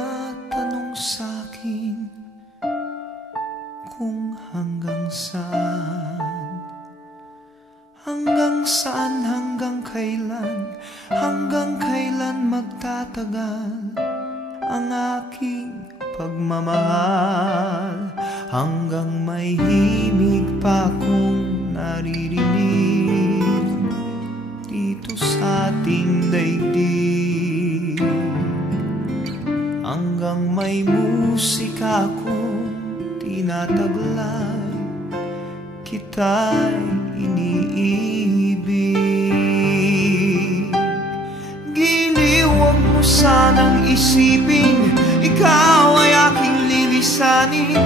tinatanong sa'kin kung hanggang saan, hanggang kailan magtatagal ang aking pagmamahal, hanggang may himig pa akong naririnig dito sa ating daigdig, hanggang may musika akong tinataglay, kita'y iniibig. Giliw, huwag mo sanang isipin ikaw ay aking lilisanin.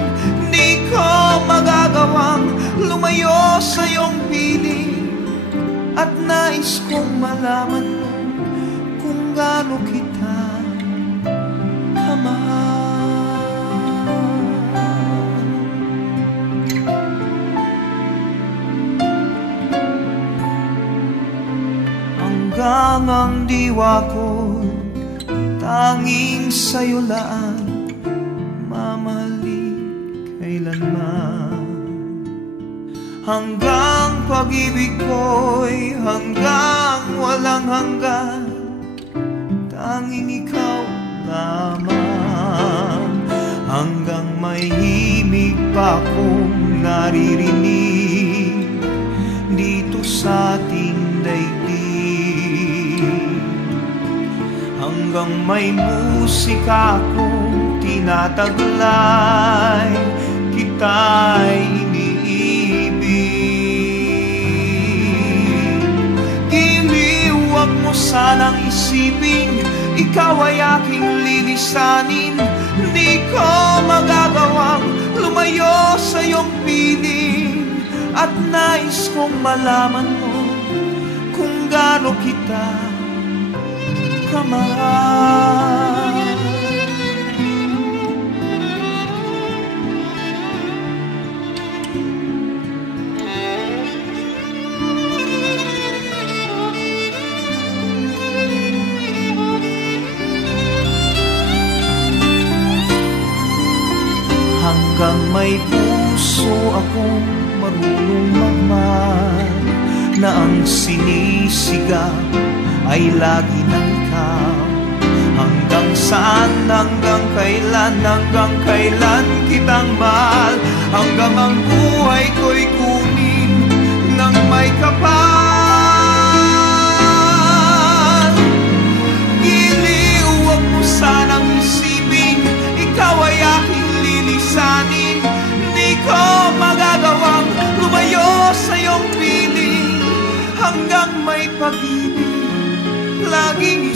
Di ko magagawang lumayo sa iyong piling, at nais kong malaman mo kung gaano kita kamahal. Hanggang ang diwa ko tanging sa'yo laan, mamahalin kailanman. Hanggang pag-ibig ko'y hanggang walang hanggan, tanging ikaw lamang. Hanggang may himig pa akong naririnig dito sa ating daigdig, hanggang may musika akong tinataglay, kita'y iniibig. Giliw, huwag mo sanang isipin ikaw ay aking lilisanin. Di ko magagawang lumayo sa iyong piling, at nais kong malaman mo kung gaano kita kamahal. Hanggang may puso akong marunong magmahal, na ang sinisigaw ay lagi ng ikaw. Hanggang saan, hanggang kailan kitang mahal, hanggang ang buhay ko'y kunin ng may kapal. Giliw, huwag mo sanang isipin ikaw ay aking lilisanin. Di ko magagawang lumayo sa iyong piling, hanggang may pag-ibig laging